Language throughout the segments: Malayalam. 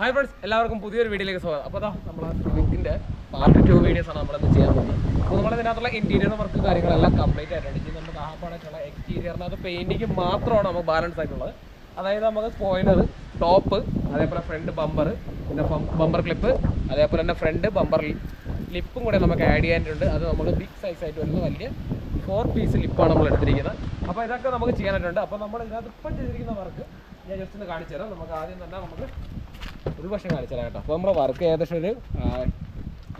Hi friends, എല്ലാവർക്കും പുതിയൊരു വീഡിയോയിലേക്ക് സ്വാഗതം. അപ്പോൾ നമ്മൾ ഇതിന്റെ പാർട്ട് 2 വീഡിയോസ് ആണ് നമ്മൾ ഇന്ന് ചെയ്യാൻ പോകുന്നത്. അപ്പോൾ നമ്മൾ ഇതിനകത്തുള്ള ഇന്റീരിയർ വർക്ക് കാര്യങ്ങളെല്ലാം കംപ്ലീറ്റ് ആയിട്ടുണ്ട്. ഇനി നമുക്ക് ആഹാപ്പാടായിട്ടുള്ള എക്സ്റ്റീരിയറിനകത്ത് പെയിന്റിങ് മാത്രമാണ് നമുക്ക് ബാലൻസ് ആയിട്ടുള്ളത്. അതായത് നമുക്ക് സ്പോയിലർ, ടോപ്പ്, അതേപോലെ ഫ്രണ്ട് ബമ്പർ, പിന്നെ ബമ്പർ ക്ലിപ്പ്, അതേപോലെ തന്നെ ഫ്രണ്ട് ബമ്പർ ലിപ്പും കൂടെ നമുക്ക് ആഡ് ചെയ്യാനായിട്ടുണ്ട്. അത് നമ്മൾ ബിഗ് സൈസ് ആയിട്ട് വരുന്ന വലിയ 4 പീസ് ലിപ്പാണ് നമ്മൾ എടുത്തിരിക്കുന്നത്. അപ്പോൾ ഇതൊക്കെ നമുക്ക് ചെയ്യാനായിട്ടുണ്ട്. അപ്പോൾ നമ്മൾ ഇതിനകത്ത് ഇപ്പം ചെയ്തിരിക്കുന്ന വർക്ക് ഞാൻ ജസ്റ്റ് ഒന്ന് കാണിച്ചു തരാം. നമുക്ക് ആദ്യം തന്നെ നമുക്ക് ഉൾവശം കാണിച്ചു തരാം കേട്ടോ. അപ്പോൾ നമ്മുടെ വർക്ക് ഏകദേശം ഒരു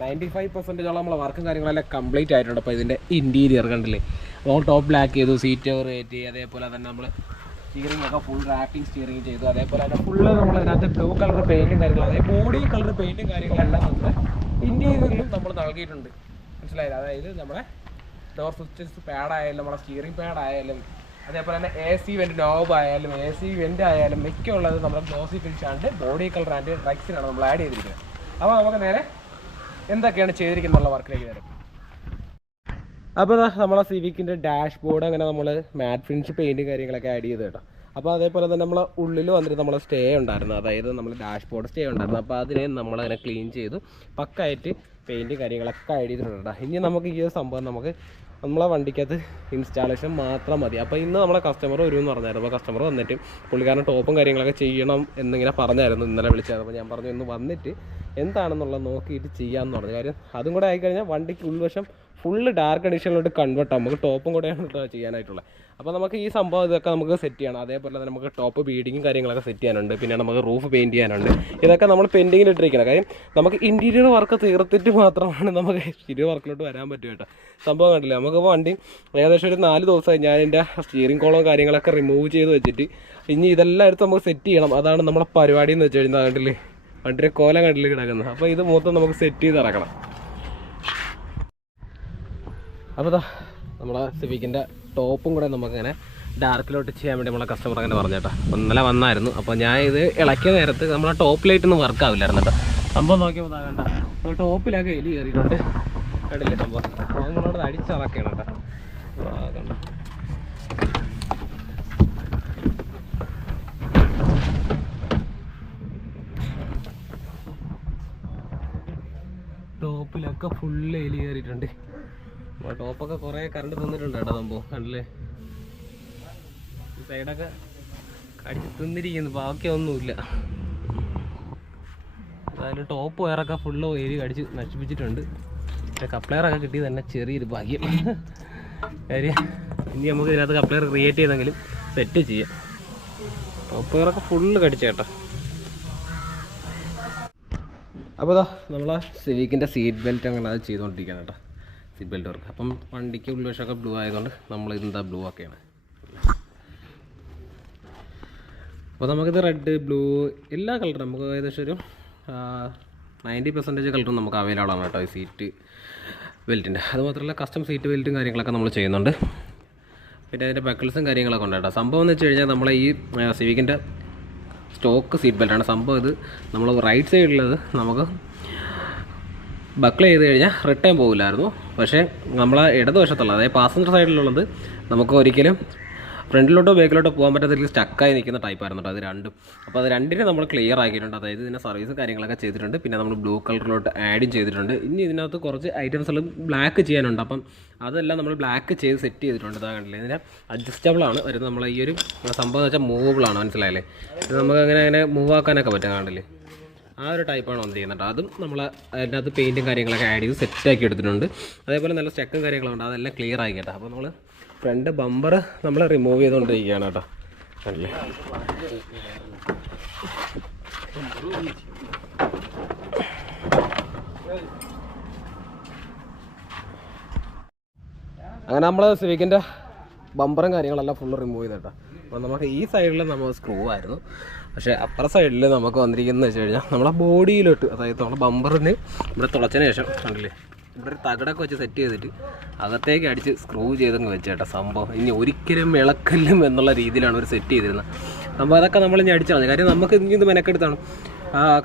95% നമ്മളെ വർക്കും കാര്യങ്ങളെല്ലാം കംപ്ലീറ്റ് ആയിട്ടുണ്ട്. അപ്പോൾ ഇതിൻ്റെ ഇൻറ്റീരിയർ കണ്ടില്ലേ, നമ്മൾ ടോപ്പ് ബ്ലാക്ക് ചെയ്തു, സീറ്റ് കവർ കയറ്റി, അതേപോലെ തന്നെ നമ്മൾ സ്റ്റിയറിംഗ് ഒക്കെ ഫുൾ റാപ്പിംഗ് സ്റ്റിയറിംഗ് ചെയ്തു. അതേപോലെ തന്നെ ഫുള്ള് നമ്മൾ ഇതിനകത്ത് ബ്ലൂ കളർ പെയിൻറ്റും കാര്യങ്ങളും, അതായത് ബോഡി കളർ പെയിൻറ്റും കാര്യങ്ങളെല്ലാം നമ്മുടെ ഇൻറ്റീരിയറിലും നമ്മൾ നൽകിയിട്ടുണ്ട്. മനസ്സിലായില്ല? അതായത് നമ്മുടെ ഡോർ സ്വിച്ചസ് പാഡായാലും നമ്മുടെ സ്റ്റിയറിംഗ് പാഡായാലും അതേപോലെ തന്നെ AC വെൻറ്റ് നോബ് ആയാലും AC വെൻറ്റ് ആയാലും മിക്കുള്ളത് നമ്മൾ ഗ്ലോസി ഫിനിഷ് ആണ്, ബോഡി കളർ ആൻഡ് റൈക്സിനാണ് നമ്മൾ ആഡ് ചെയ്തിരിക്കുന്നത്. അപ്പോൾ നമുക്ക് നേരെ എന്തൊക്കെയാണ് ചെയ്തിരിക്കുന്നുള്ള വർക്കിലേക്ക് വരും. അപ്പോൾ നമ്മളെ സിവിക്കിൻ്റെ ഡാഷ് ബോർഡ് അങ്ങനെ നമ്മൾ മാറ്റ് ഫിനിഷ് പെയിൻറ്റും കാര്യങ്ങളൊക്കെ ആഡ് ചെയ്ത് കേട്ടോ. അപ്പോൾ അതേപോലെ തന്നെ നമ്മൾ ഉള്ളിൽ വന്നിട്ട് നമ്മൾ സ്റ്റേ ഉണ്ടായിരുന്നു, അതായത് നമ്മൾ ഡാഷ് ബോർഡ് സ്റ്റേ ഉണ്ടായിരുന്നു. അപ്പോൾ അതിനെ നമ്മളങ്ങനെ ക്ലീൻ ചെയ്തു പക്കായിട്ട് പെയിൻറ്റും കാര്യങ്ങളൊക്കെ ആഡ് ചെയ്തിട്ടുണ്ട്. ഇനി നമുക്ക് ഈ ഒരു സംഭവം നമുക്ക് നമ്മളെ വണ്ടിക്കകത്ത് ഇൻസ്റ്റാളേഷൻ മാത്രം മതി. അപ്പോൾ ഇന്ന് നമ്മളെ കസ്റ്റമർ വരുമെന്ന് പറഞ്ഞായിരുന്നു. അപ്പോൾ കസ്റ്റമർ വന്നിട്ട് പുള്ളിക്കാരൻ ടോപ്പും കാര്യങ്ങളൊക്കെ ചെയ്യണം എന്നിങ്ങനെ പറഞ്ഞായിരുന്നു. ഇന്നലെ വിളിച്ചായിരുന്നു. അപ്പോൾ ഞാൻ പറഞ്ഞു ഇന്ന് വന്നിട്ട് എന്താണെന്നുള്ളത് നോക്കിയിട്ട് ചെയ്യാമെന്ന് പറഞ്ഞു. കാര്യം അതും കൂടെ ആയിക്കഴിഞ്ഞാൽ വണ്ടിക്ക് ഉൾവശം ഫുള്ള് ഡാർക്ക് എഡിഷനിലോട്ട് കൺവേർട്ട് ആകും. നമുക്ക് ടോപ്പും കൂടെയാണ് ചെയ്യാനായിട്ടുള്ളത്. അപ്പോൾ നമുക്ക് ഈ സംഭവം ഇതൊക്കെ നമുക്ക് സെറ്റ് ചെയ്യണം. അതേപോലെ തന്നെ നമുക്ക് ടോപ്പ് ബീഡിങ്ങും കാര്യങ്ങളൊക്കെ സെറ്റ് ചെയ്യാനുണ്ട്. പിന്നെ നമുക്ക് റൂഫ് പെയിൻറ്റ് ചെയ്യാനുണ്ട്. ഇതൊക്കെ നമ്മൾ പെൻഡിങ്ങിൽ ഇട്ടിരിക്കണം. കാര്യം നമുക്ക് ഇൻറ്റീരിയർ വർക്ക് തീർത്തിട്ട് മാത്രമാണ് നമുക്ക് എക്സ്റ്റീരിയർ വർക്കിലോട്ട് വരാൻ പറ്റും കേട്ടോ. സംഭവം കണ്ടില്ല, നമുക്ക് വണ്ടി ഏകദേശം ഒരു 4 ദിവസമായി ഞാൻ എൻ്റെ സ്റ്റിയറിംഗ് കോളം കാര്യങ്ങളൊക്കെ റിമൂവ് ചെയ്ത് വെച്ചിട്ട് ഇനി ഇതെല്ലാം എടുത്ത് നമുക്ക് സെറ്റ് ചെയ്യണം. അതാണ് നമ്മളെ പരിപാടി എന്ന് വെച്ച് കഴിഞ്ഞാൽ കണ്ടില്ലേ, വണ്ടിയുടെ കോല കണ്ടിൽ കിടക്കുന്നത്. അപ്പോൾ ഇത് മൊത്തം നമുക്ക് സെറ്റ് ചെയ്ത് ഇറക്കണം. അപ്പോൾ നമ്മളെ സിവിക്കിൻ്റെ ടോപ്പും കൂടെ നമുക്കിങ്ങനെ ഡാർക്കിലോട്ട് ചെയ്യാൻ വേണ്ടി നമ്മളെ കസ്റ്റമർ അങ്ങനെ പറഞ്ഞേട്ടോ. അപ്പോൾ ഇന്നലെ വന്നായിരുന്നു. അപ്പോൾ ഞാൻ ഇത് ഇളക്കിയ നേരത്ത് നമ്മളെ ടോപ്പ് ലൈറ്റൊന്നും വർക്ക് ആവില്ലായിരുന്നു കേട്ടോ. സംഭവം നോക്കിയപ്പോൾ കണ്ട നമ്മൾ ടോപ്പിലൊക്കെ എലി കയറിയിട്ടുണ്ട്. കണ്ടില്ലേ സംഭവം, നമ്മളോട് അടിച്ചിറക്കണം കേട്ടോ. കണ്ട ടോപ്പിലൊക്കെ ഫുള്ള് എലി കയറിയിട്ടുണ്ട്. ടോപ്പൊക്കെ കുറേ കറണ്ട് തന്നിട്ടുണ്ട് കേട്ടോ. സംഭവം കണ്ടില്ലേ, ഈ സൈഡൊക്കെ കടിച്ച് തിന്നിരിക്കുന്നു, ബാക്കിയൊന്നുമില്ല. അതായത് ടോപ്പ് വയറൊക്കെ ഫുള്ള് എലി കടിച്ച് നശിപ്പിച്ചിട്ടുണ്ട്. പക്ഷേ കപ്ലെയറൊക്കെ കിട്ടിയത് തന്നെ ചെറിയൊരു ഭാഗ്യം. കാര്യം ഇനി നമുക്ക് ഇതിനകത്ത് കപ്ലെയർ ക്രിയേറ്റ് ചെയ്തെങ്കിലും സെറ്റ് ചെയ്യാം. ടോപ്പ് വയറൊക്കെ ഫുള്ള് കടിച്ച കേട്ടോ. അപ്പോൾ നമ്മളെ സിവിക്കിൻ്റെ സീറ്റ് ബെൽറ്റ് അങ്ങനെ അത് ചെയ്തുകൊണ്ടിരിക്കുകയാണ് കേട്ടോ. Seat belt work. അപ്പം വണ്ടിക്ക് ഉൾവശമൊക്കെ ബ്ലൂ ആയതുകൊണ്ട് നമ്മൾ ഇതെന്താ ബ്ലൂ ഒക്കെയാണ്. അപ്പോൾ നമുക്കിത് റെഡ്, ബ്ലൂ എല്ലാ കളറും നമുക്ക് ഏകദേശം ഒരു 90% കളറും നമുക്ക് അവൈലബിൾ ആണ് കേട്ടോ ഈ സീറ്റ് ബെൽറ്റിൻ്റെ. അതുമാത്രമല്ല കസ്റ്റം സീറ്റ് ബെൽറ്റും കാര്യങ്ങളൊക്കെ നമ്മൾ ചെയ്യുന്നുണ്ട്. പിന്നെ അതിൻ്റെ ബക്കിൾസും കാര്യങ്ങളൊക്കെ ഉണ്ട് കേട്ടോ. സംഭവം എന്ന് വെച്ച് കഴിഞ്ഞാൽ നമ്മളെ ഈ സിവിക്കിൻ്റെ സ്റ്റോക്ക് സീറ്റ് ബെൽറ്റാണ്. സംഭവം ഇത് നമ്മൾ റൈറ്റ് സൈഡിലുള്ളത് നമുക്ക് ബക്കിൾ ചെയ്ത് കഴിഞ്ഞാൽ റിട്ടേൺ പോകില്ലായിരുന്നു. പക്ഷേ നമ്മളെ ഇടതുവശത്തുള്ളത്, അതായത് പാസഞ്ചർ സൈഡിലുള്ളത് നമുക്ക് ഒരിക്കലും ഫ്രണ്ടിലോട്ടോ ബാക്കിലോട്ടോ പോകാൻ പറ്റാത്ത രീതിയിൽ സ്റ്റക്കായി നിൽക്കുന്ന ടൈപ്പായിരുന്നു കേട്ടോ അത് രണ്ടും. അപ്പോൾ അത് രണ്ടിനും നമ്മൾ ക്ലിയർ ആക്കിയിട്ടുണ്ട്. അതായത് ഇതിൻ്റെ സർവീസും കാര്യങ്ങളൊക്കെ ചെയ്തിട്ടുണ്ട്. പിന്നെ നമ്മൾ ബ്ലൂ കളറിലോട്ട് ആഡും ചെയ്തിട്ടുണ്ട്. ഇനി ഇതിനകത്ത് കുറച്ച് ഐറ്റംസുകൾ ബ്ലാക്ക് ചെയ്യാനുണ്ട്. അപ്പം അതെല്ലാം നമ്മൾ ബ്ലാക്ക് ചെയ്ത് സെറ്റ് ചെയ്തിട്ടുണ്ട്. ഇതാ കണ്ടില്ലേ, ഇതിൻ്റെ അഡ്ജസ്റ്റബിളാണ് വരുന്നത്. നമ്മളെ ഈ ഒരു സംഭവം എന്ന് വെച്ചാൽ മൂവബിളാണ്. മനസ്സിലായില്ലേ, ഇത് നമുക്ക് അങ്ങനെ മൂവ് ആക്കാനൊക്കെ പറ്റും. കണ്ടില്ലേ, ആ ഒരു ടൈപ്പാണ് വന്നിരിക്കുന്നത്. അതും നമ്മൾ അതിനകത്ത് പെയിൻറ്റും കാര്യങ്ങളൊക്കെ ആഡ് ചെയ്ത് സെറ്റാക്കി എടുത്തിട്ടുണ്ട്. അതേപോലെ നല്ല സ്റ്റക്കും കാര്യങ്ങളുണ്ട്, അതെല്ലാം ക്ലിയർ ആക്കി കേട്ടോ. അപ്പോൾ നമ്മൾ ഫ്രണ്ട് ബമ്പർ നമ്മൾ റിമൂവ് ചെയ്തുകൊണ്ടിരിക്കുകയാണ് കേട്ടോ. അല്ലേ, അങ്ങനെ നമ്മൾ സിവിക്കിൻ്റെ ബമ്പറും കാര്യങ്ങളെല്ലാം ഫുള്ള് റിമൂവ് ചെയ്ത് കേട്ടോ. അപ്പോൾ നമുക്ക് ഈ സൈഡിൽ നമ്മൾ സ്ക്രൂ ആയിരുന്നു. പക്ഷേ അപ്പുറ സൈഡിൽ നമുക്ക് വന്നിരിക്കുന്നത് വെച്ച് കഴിഞ്ഞാൽ നമ്മളെ ബോഡിയിലോട്ട്, അതായത് നമ്മളെ ബമ്പറിന് ഇവിടെ തുളച്ചതിന് ശേഷം കണ്ടില്ലേ, ഇവിടെ ഒരു തകടൊക്കെ വെച്ച് സെറ്റ് ചെയ്തിട്ട് അകത്തേക്ക് അടിച്ച് സ്ക്രൂ ചെയ്തങ്ങ് വെച്ചേട്ടാ. സംഭവം ഇനി ഒരിക്കലും ഇളക്കല്ലും എന്നുള്ള രീതിയിലാണ് ഒരു സെറ്റ് ചെയ്തിരുന്നത്. അപ്പോൾ അതൊക്കെ നമ്മൾ ഇനി അടിച്ചു കളഞ്ഞു. കാര്യം നമുക്ക് ഇനി ഇത് മെനക്കെടുത്താണ്.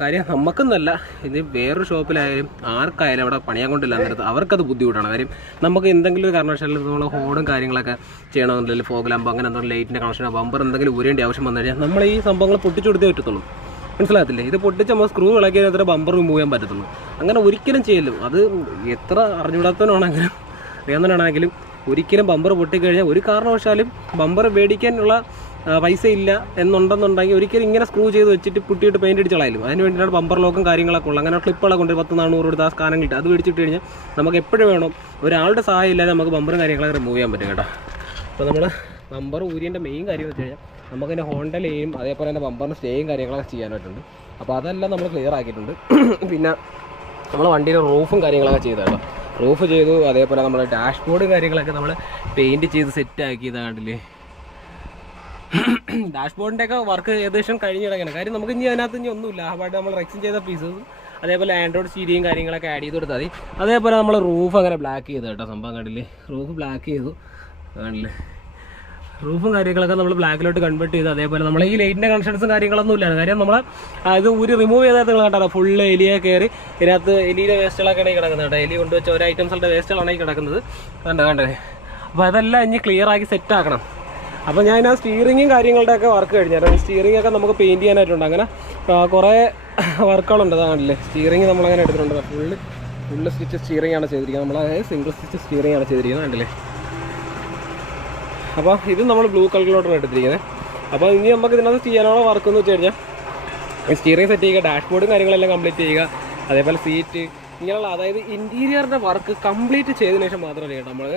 കാര്യം നമുക്കെന്നല്ല, ഇത് വേറൊരു ഷോപ്പിലായാലും ആർക്കായാലും അവിടെ പണിയാൻ കൊണ്ടില്ല എന്നിടത്ത് അവർക്കത് ബുദ്ധിമുട്ടാണ്. കാര്യം നമുക്ക് എന്തെങ്കിലും ഒരു കാരണവശാലും നമ്മൾ ഹോണും കാര്യങ്ങളൊക്കെ ചെയ്യണമെന്നില്ല, ഫോഗ് ലാമ്പ് അങ്ങനെ എന്തെങ്കിലും ലൈറ്റിൻ്റെ കണക്ഷനോ ബമ്പർ എന്തെങ്കിലും ഊരേണ്ട ആവശ്യം വന്നു കഴിഞ്ഞാൽ നമ്മൾ ഈ സംഭവങ്ങൾ പൊട്ടിച്ചു കൊടുത്തേ പറ്റത്തുള്ളൂ. മനസ്സിലാകത്തില്ലേ? ഇത് പൊട്ടിച്ച് നമ്മൾ സ്ക്രൂ ഇളക്കി അത്ര ബമ്പർ റിമൂവ് ചെയ്യാൻ പറ്റത്തുള്ളൂ. അങ്ങനെ ഒരിക്കലും ചെയ്യലും. അത് എത്ര അറിഞ്ഞുകൂടാത്തവനാണെങ്കിലും അറിയാവുന്നവനാണെങ്കിലും ഒരിക്കലും ബമ്പർ പൊട്ടിക്കഴിഞ്ഞാൽ ഒരു കാരണവശാലും ബമ്പർ മേടിക്കാനുള്ള പൈസ ഇല്ല എന്നുണ്ടെന്നുണ്ടെങ്കിൽ ഒരിക്കലും ഇങ്ങനെ സ്ക്രൂ ചെയ്ത് വെച്ചിട്ട് പുട്ടിയിട്ട് പെയിൻറ്റ് അടിച്ച് കളയാലും. അതിന് വേണ്ടിയിട്ടാണ് ബമ്പർ ലോക്കും കാര്യങ്ങളൊക്കെ ഉള്ളത്. അങ്ങനെ ക്ലിപ്പുകളൊക്കെ കൊണ്ട് 10-400 കൊടുത്ത് ആ സ്കാനം കിട്ടും. അത് മേടിച്ചിട്ട് കഴിഞ്ഞാൽ നമുക്ക് എപ്പോഴും വേണം ഒരാളുടെ സഹായം ഇല്ലാതെ നമുക്ക് ബമ്പറും കാര്യങ്ങളൊക്കെ റിമൂവ് ചെയ്യാൻ പറ്റും കേട്ടോ. അപ്പോൾ നമ്മൾ ബമ്പർ ഊരിൻ്റെ മെയിൻ കാര്യം എന്ന് വെച്ച് കഴിഞ്ഞാൽ നമുക്കതിൻ്റെ ഹോണ്ടലെയും അതേപോലെ തന്നെ ബമ്പറിൻ്റെ സ്റ്റേയും കാര്യങ്ങളൊക്കെ ചെയ്യാനായിട്ടുണ്ട്. അപ്പോൾ അതെല്ലാം നമ്മൾ ക്ലിയർ ആക്കിയിട്ടുണ്ട്. പിന്നെ നമ്മൾ വണ്ടിയുടെ റൂഫും കാര്യങ്ങളൊക്കെ ചെയ്തു കേട്ടോ. റൂഫ് ചെയ്തു. അതേപോലെ നമ്മൾ ഡാഷ്ബോർഡും കാര്യങ്ങളൊക്കെ നമ്മൾ പെയിൻറ്റ് ചെയ്ത് സെറ്റാക്കിയതാണ്ടില്ലേ. ഡാഷ്ബോർഡിൻ്റെയൊക്കെ വർക്ക് ഏകദേശം കഴിഞ്ഞ് കിടക്കണം. കാര്യം നമുക്ക് ഇനി അതിനകത്ത് ഇനി ഒന്നുമില്ല. ആ പാട്ട് നമ്മൾ റെക്സിൻ ചെയ്ത പീസസും അതേപോലെ ആൻഡ്രോയിഡ് സ്റ്റീരിയും കാര്യങ്ങളൊക്കെ ആഡ് ചെയ്ത് കൊടുത്താൽ മതി. അതേപോലെ നമ്മൾ റൂഫ് അങ്ങനെ ബ്ലാക്ക് ചെയ്തു കേട്ടോ. സംഭവം കണ്ടില്ലേ, റൂഫ് ബ്ലാക്ക് ചെയ്തു കാണില്ലേ. റൂഫും കാര്യങ്ങളൊക്കെ നമ്മൾ ബ്ലാക്കിലോട്ട് കൺവേർട്ട് ചെയ്തു. അതേപോലെ നമ്മൾ ഈ ലൈറ്റിൻ്റെ കണക്ഷൻസും കാര്യങ്ങളൊന്നും ഇല്ല. കാര്യം നമ്മൾ ഇത് റിമൂവ് ചെയ്താൽ നിങ്ങൾ കണ്ടോ ഫുള്ള് എലിയെ കയറി ഇതിനകത്ത് എലിയുടെ വേസ്റ്റുകളൊക്കെയാണ് ഈ കിടക്കുന്നത് കേട്ടോ. എലി കൊണ്ടുവച്ച ഓരോ ഐറ്റംസുകളുടെ വേസ്റ്റുകളാണ് ഈ കിടക്കുന്നത്. കണ്ടേ. അപ്പോൾ അതെല്ലാം ഇനി ക്ലിയർ ആക്കി സെറ്റ് ആക്കണം. അപ്പോൾ ഞാൻ ആ സ്റ്റീറിങ്ങും കാര്യങ്ങളുടെയൊക്കെ വർക്ക് കഴിഞ്ഞായിരുന്നു. സ്റ്റീറിംഗ് ഒക്കെ നമുക്ക് പെയിൻറ്റ് ചെയ്യാനായിട്ടുണ്ട്. അങ്ങനെ കുറേ വർക്കുകളുണ്ട്. അതാണല്ലേ സ്റ്റീറിങ് നമ്മളങ്ങനെ എടുത്തിട്ടുണ്ട്. ഫുള്ള് സ്റ്റിച്ച് സ്റ്റിയറിംഗ് ആണ് ചെയ്തിരിക്കുന്നത്. നമ്മൾ അതായത് സിംഗിൾ സ്റ്റിച്ച് സ്റ്റിയറിംഗ് ആണ് ചെയ്തിരിക്കുന്നത് കണ്ടില്ലേ. അപ്പോൾ ഇത് നമ്മൾ ബ്ലൂ കളറിലോട്ടാണ് എടുത്തിരിക്കുന്നത്. അപ്പോൾ ഇനി നമുക്ക് ഇതിനകത്ത് ചെയ്യാനുള്ള വർക്ക് എന്ന് വെച്ച് കഴിഞ്ഞാൽ സ്റ്റിയറിംഗ് സെറ്റ് ചെയ്യുക, ഡാഷ്ബോർഡും കാര്യങ്ങളെല്ലാം കംപ്ലീറ്റ് ചെയ്യുക, അതേപോലെ സീറ്റ് ഇങ്ങനെയുള്ള അതായത് ഇൻറ്റീരിയറിൻ്റെ വർക്ക് കംപ്ലീറ്റ് ചെയ്തതിനു ശേഷം മാത്രമല്ല കേട്ടോ നമ്മൾ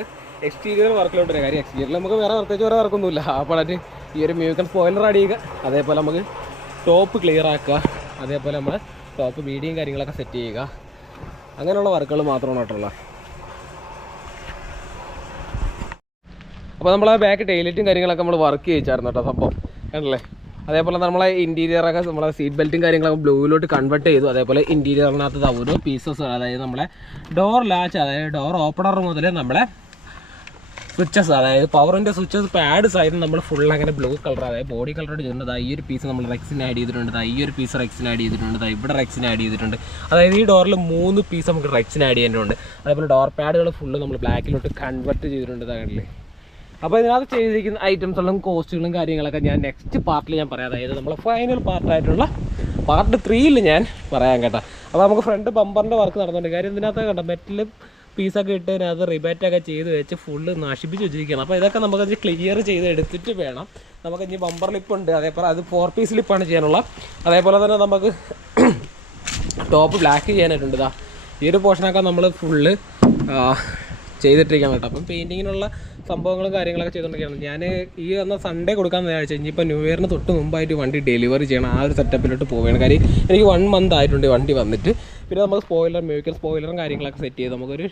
എക്സ്റ്റീരിയർ വർക്കിലോട്ട് വരിക. കാര്യം എക്സ്റ്റീരിയറിൽ നമുക്ക് പ്രത്യേകിച്ച് വേറെ വർക്കൊന്നുമില്ല. അപ്പോഴായിട്ട് ഈ ഒരു മ്യൂക്കൻ സ്പോയിലർ അടിയുക, അതേപോലെ നമുക്ക് ടോപ്പ് ക്ലിയർ ആക്കുക, അതേപോലെ നമ്മൾ ടോപ്പ് ബീഡിയും കാര്യങ്ങളൊക്കെ സെറ്റ് ചെയ്യുക, അങ്ങനെയുള്ള വർക്കുകൾ മാത്രമാണ് കേട്ടുള്ളത്. അപ്പോൾ നമ്മൾ ആ ബാക്ക് ടൈലറ്റും കാര്യങ്ങളൊക്കെ നമ്മൾ വർക്ക് ചെയ്യിച്ചായിരുന്നു കേട്ടോ സംഭവം കണ്ടല്ലേ. അതേപോലെ നമ്മളെ ഇൻറ്റീരിയറൊക്കെ നമ്മളെ സീറ്റ് ബെൽറ്റും കാര്യങ്ങളൊക്കെ ബ്ലൂവിലോട്ട് കൺവേർട്ട് ചെയ്തു. അതേപോലെ ഇൻറ്റീരിയറിനകത്ത് ഓരോ പീസസ് അതായത് നമ്മളെ ഡോർ ലാച്ച് അതായത് ഡോർ ഓപ്പണർ മുതൽ നമ്മളെ സ്വിച്ചസ് അതായത് പവറിൻ്റെ സ്വിച്ചസ് പാഡ്സ് ആയിരുന്നു നമ്മൾ ഫുൾ അങ്ങനെ ബ്ലൂ കളർ അതായത് ബോഡി കളറോട് ചെയ്യുന്നത്. ഈ ഒരു പീസ് നമ്മൾ റെക്സിന് ആഡ് ചെയ്തിട്ടുണ്ട്, ഈ ഒരു പീസ് റെക്സിന് ആഡ് ചെയ്തിട്ടുണ്ട്, ഇവിടെ റെക്സിന് ആഡ് ചെയ്തിട്ടുണ്ട്. അതായത് ഈ ഡോറിൽ 3 പീസ് നമുക്ക് റെക്സിന് ആഡ് ചെയ്തിട്ടുണ്ട്. അതേപോലെ ഡോർ പാഡുകൾ ഫുള്ള് നമ്മൾ ബ്ലാക്കിലോട്ട് കൺവേർട്ട് ചെയ്തിട്ടുണ്ട് താങ്കളിൽ. അപ്പോൾ ഇതിനകത്ത് ചെയ്തിരിക്കുന്ന ഐറ്റംസുകളും കോസ്റ്റുകളും കാര്യങ്ങളൊക്കെ ഞാൻ നെക്സ്റ്റ് പാർട്ടിൽ ഞാൻ പറയാം. അതായത് നമ്മൾ ഫൈനൽ പാർട്ടായിട്ടുള്ള പാർട്ട് 3യിൽ ഞാൻ പറയാം കേട്ടോ. അപ്പോൾ നമുക്ക് ഫ്രണ്ട് ബമ്പറിൻ്റെ വർക്ക് നടന്നുണ്ട്. കാര്യം ഇതിനകത്ത് കണ്ടോ മെറ്റൽ പീസൊക്കെ ഇട്ട് അതിനകത്ത് റിബേറ്റൊക്കെ ചെയ്ത് വെച്ച് ഫുള്ള് നശിപ്പിച്ച് വെച്ചിരിക്കുകയാണ്. അപ്പോൾ ഇതൊക്കെ നമുക്കത് ക്ലിയർ ചെയ്ത് എടുത്തിട്ട് വേണം നമുക്ക് ഇനി ബമ്പർ ലിപ്പുണ്ട്, അതേപോലെ അത് 4 പീസ് ലിപ്പാണ് ചെയ്യാനുള്ള. അതേപോലെ തന്നെ നമുക്ക് ടോപ്പ് ബ്ലാക്ക് ചെയ്യാനായിട്ടുണ്ട്. ഇതാ ഈ ഒരു പോർഷനൊക്കെ നമ്മൾ ഫുള്ള് ചെയ്തിട്ടിരിക്കാൻ കേട്ടോ. അപ്പം പെയിൻറ്റിങ്ങിനുള്ള സംഭവങ്ങളും കാര്യങ്ങളൊക്കെ ചെയ്തുകൊണ്ടിരിക്കുകയാണ്. ഞാൻ ഈ വന്ന സൺഡേ കൊടുക്കാമെന്ന് വിചാരിച്ചു. ഇനിയിപ്പോൾ ന്യൂ ഇയറിന് തൊട്ട് മുമ്പായിട്ട് വണ്ടി ഡെലിവറി ചെയ്യണം. ആ ഒരു സെറ്റപ്പിലോട്ട് പോവുകയാണ്. കാര്യം എനിക്ക് 1 മന്ത് ആയിട്ടുണ്ട് വണ്ടി വന്നിട്ട്. പിന്നെ നമുക്ക് മ്യൂക്കൽ സ്പോയിലറും കാര്യങ്ങളൊക്കെ സെറ്റ് ചെയ്ത് നമുക്കൊരു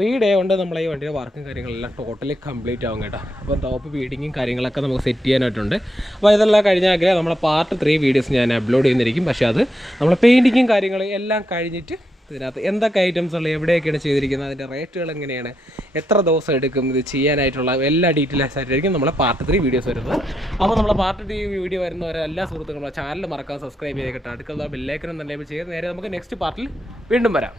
3 ഡേ കൊണ്ട് നമ്മളെ ഈ വണ്ടിയുടെ വർക്കും കാര്യങ്ങളെല്ലാം ടോട്ടലി കംപ്ലീറ്റ് ആവും കേട്ടോ. അപ്പോൾ ടോപ്പ് ബീഡിങ്ങും കാര്യങ്ങളൊക്കെ നമുക്ക് സെറ്റ് ചെയ്യാനായിട്ടുണ്ട്. അപ്പോൾ ഇതെല്ലാം കഴിഞ്ഞാൽ നമ്മളെ പാർട്ട് 3 വീഡിയോസ് ഞാൻ അപ്ലോഡ് ചെയ്യുന്നതായിരിക്കും. പക്ഷേ അത് നമ്മളെ പെയിൻറ്റിങ്ങും കാര്യങ്ങളും എല്ലാം കഴിഞ്ഞിട്ട് ഇതിനകത്ത് എന്തൊക്കെ ഐറ്റംസ് ഉള്ളത്, എവിടെയൊക്കെയാണ് ചെയ്തിരിക്കുന്നത്, അതിൻ്റെ റേറ്റുകൾ എങ്ങനെയാണ്, എത്ര ദിവസം എടുക്കും ഇത് ചെയ്യാനായിട്ടുള്ള എല്ലാ ഡീറ്റെയിൽസ് ആയിട്ടായിരിക്കും നമ്മളെ പാർട്ട് 3 വീഡിയോസ് വരുന്നത്. അപ്പോൾ നമ്മളെ പാർട്ട് 3 വീഡിയോ വരുന്നവരെ എല്ലാ സുഹൃത്തുക്കളും ചാനൽ മറക്കാൻ സബ്സ്ക്രൈബ് ചെയ്തിട്ട് അടുത്തുള്ള ബെല്ലൈക്കനും തന്നെ ചെയ്ത് നേരെ നമുക്ക് നെക്സ്റ്റ് പാർട്ടിൽ വീണ്ടും വരാം.